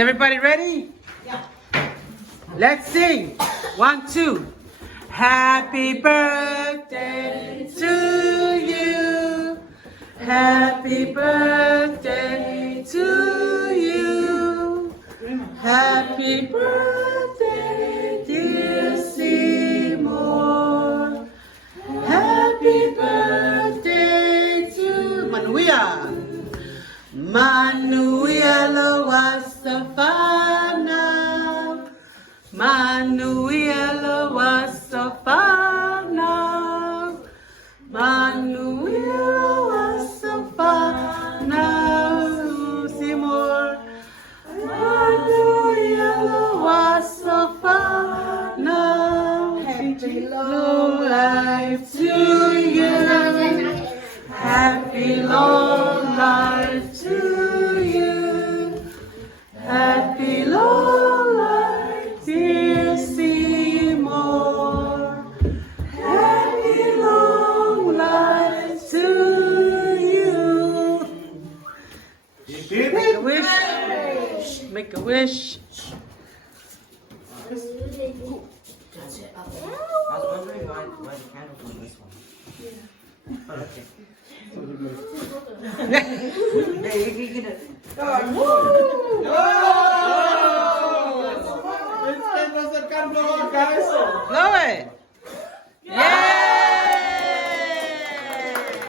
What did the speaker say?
Everybody ready? Yeah. Let's sing. 1, 2. Happy birthday to you. Happy birthday to you. Happy birthday, dear Seymour. Happy birthday to Manuia. Manuia lawas sa fanau. Manuia lawas sa fanau. Manuia lawas sa fanau. Seymour. Manuia lawas sa fanau. Happy long life to you. Happy long life to you. Happy long life, dear Seymour. Happy long life to you. Make a wish. Make a wish. That's it. I was wondering why the candle's on this one. Yeah. Oh, okay. Yeah, you're gonna. Blow it.